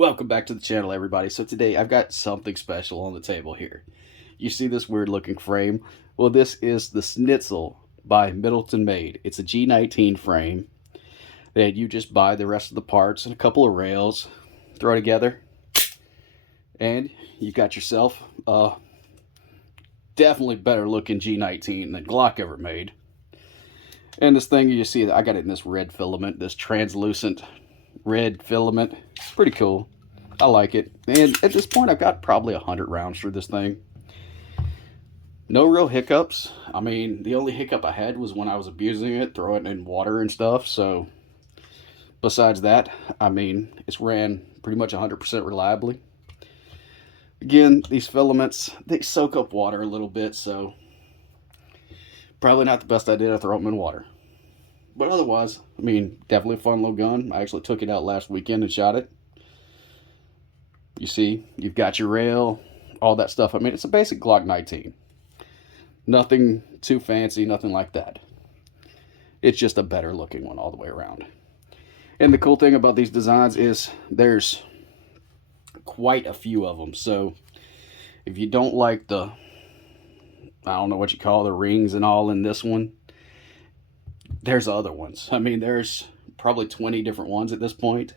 Welcome back to the channel, everybody. So today I've got something special on the table here. You see this weird looking frame? Well, this is the Schnitzel by Middleton made. It's a G19 frame that you just buy the rest of the parts and a couple of rails, throw together, and you've got yourself a definitely better looking G19 than Glock ever made. And this thing, you see, I got it in this red filament, this translucent red filament. It's pretty cool. I like it. And at this point, I've got probably 100 rounds through this thing. No real hiccups. I mean, the only hiccup I had was when I was abusing it, throwing it in water and stuff. So besides that, I mean, it's ran pretty much 100% reliably. Again, these filaments, they soak up water a little bit, so probably not the best idea to throw them in water. But otherwise, I mean, definitely a fun little gun. I actually took it out last weekend and shot it. You see, you've got your rail, all that stuff. I mean, it's a basic Glock 19. Nothing too fancy, nothing like that. It's just a better looking one all the way around. And the cool thing about these designs is there's quite a few of them. So if you don't like the, I don't know what you call the rings and all in this one, there's other ones. I mean, there's probably 20 different ones at this point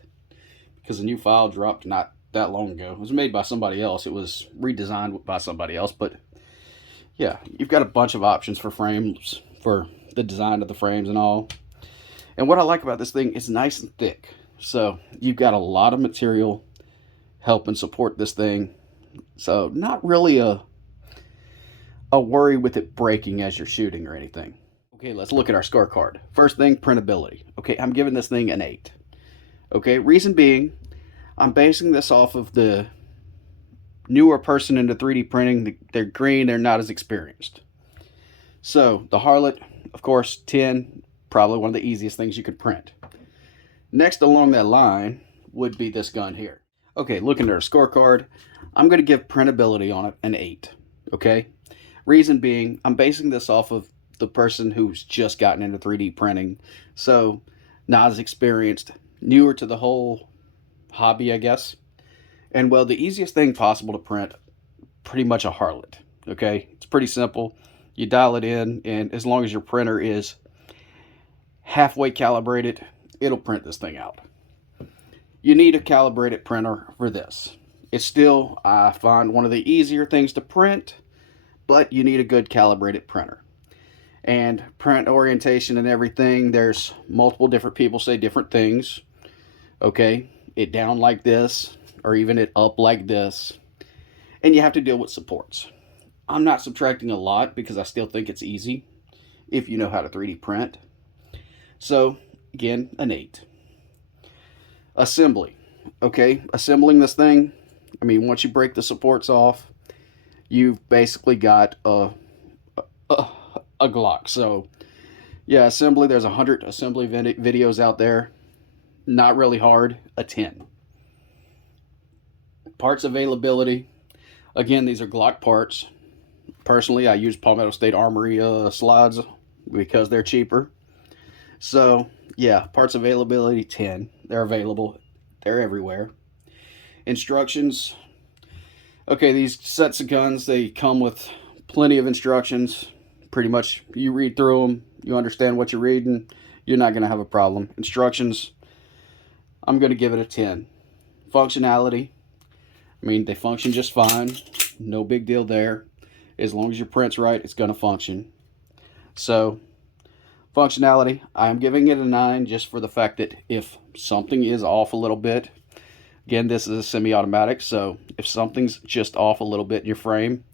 because a new file dropped not that long ago. It was made by somebody else. It was redesigned by somebody else. But yeah, you've got a bunch of options for frames, for the design of the frames and all. And what I like about this thing, it's nice and thick. So you've got a lot of material helping support this thing. So not really a worry with it breaking as you're shooting or anything. Okay, let's look at our scorecard. First thing, printability. Okay, I'm giving this thing an 8. Okay, reason being, I'm basing this off of the newer person into 3D printing. They're green, they're not as experienced. So, the Harlot, of course, 10, probably one of the easiest things you could print. Next along that line would be this gun here. Okay, looking at our scorecard, I'm going to give printability on it an 8. Okay? Reason being, I'm basing this off of the person who's just gotten into 3D printing, so not as experienced, newer to the whole hobby, I guess. And well, the easiest thing possible to print, pretty much a Harlot. Okay, it's pretty simple. You dial it in, and as long as your printer is halfway calibrated, it'll print this thing out. You need a calibrated printer for this. It's still, I find, one of the easier things to print, but you need a good calibrated printer. And print orientation and everything, there's multiple different people say different things. Okay, it down like this, or even it up like this. And you have to deal with supports. I'm not subtracting a lot because I still think it's easy if you know how to 3D print. So, again, an 8. Assembly. Okay, assembling this thing, I mean, once you break the supports off, you've basically got a Glock. So yeah, assembly, there's 100 assembly videos out there. Not really hard. A 10. Parts availability, again, these are Glock parts. Personally, I use Palmetto State Armory slides because they're cheaper. So yeah, parts availability 10. They're available, they're everywhere. Instructions, okay, these sets of guns, they come with plenty of instructions. Pretty much, you read through them, you understand what you're reading, you're not going to have a problem. Instructions, I'm going to give it a 10. Functionality, I mean, they function just fine. No big deal there. As long as your print's right, it's going to function. So, functionality, I'm giving it a 9 just for the fact that if something is off a little bit, again, this is a semi-automatic, so if something's just off a little bit in your frame,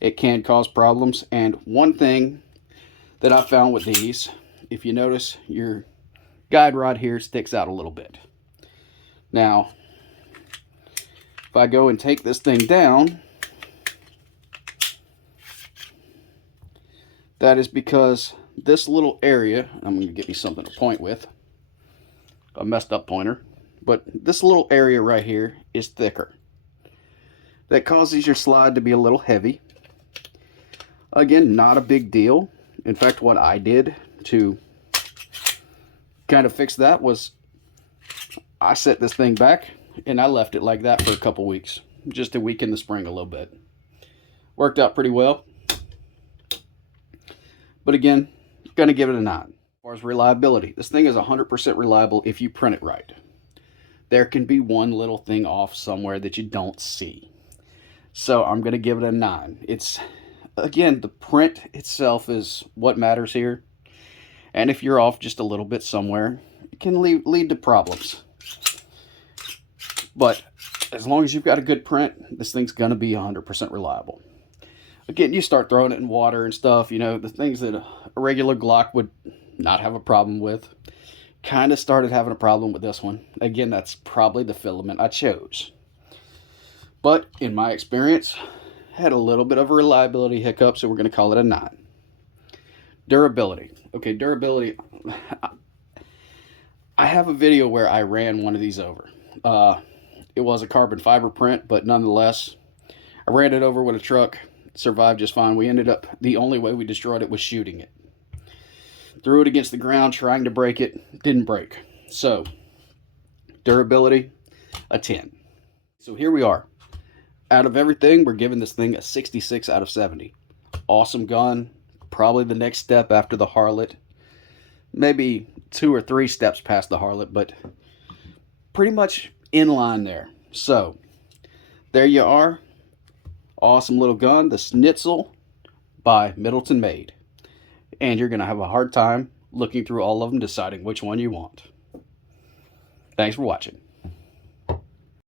it can cause problems. And one thing that I found with these, if you notice, your guide rod here sticks out a little bit. Now, if I go and take this thing down, that is because this little area, I'm going to get me something to point with, a messed up pointer, but this little area right here is thicker. That causes your slide to be a little heavy. Again, not a big deal. In fact, what I did to kind of fix that was I set this thing back, and I left it like that for a couple weeks, just to weaken the spring a little bit. Worked out pretty well. But again, gonna give it a 9. As far as reliability, this thing is 100% reliable if you print it right. There can be one little thing off somewhere that you don't see. So I'm gonna give it a 9. It's, again, the print itself is what matters here. And if you're off just a little bit somewhere, it can lead to problems. But as long as you've got a good print, this thing's gonna be 100% reliable. Again, you start throwing it in water and stuff, you know, the things that a regular Glock would not have a problem with. Kind of started having a problem with this one. Again, that's probably the filament I chose. But in my experience, had a little bit of a reliability hiccup, so we're going to call it a 9. Durability. Okay, durability. I have a video where I ran one of these over. It was a carbon fiber print, but nonetheless, I ran it over with a truck. Survived just fine. We ended up, the only way we destroyed it was shooting it. Threw it against the ground, trying to break it. Didn't break. So, durability, a 10. So here we are. Out of everything, we're giving this thing a 66 out of 70. Awesome gun. Probably the next step after the Harlot. Maybe 2 or 3 steps past the Harlot, but pretty much in line there. So, there you are. Awesome little gun, the Schnitzel by Middleton made. And you're going to have a hard time looking through all of them, deciding which one you want. Thanks for watching.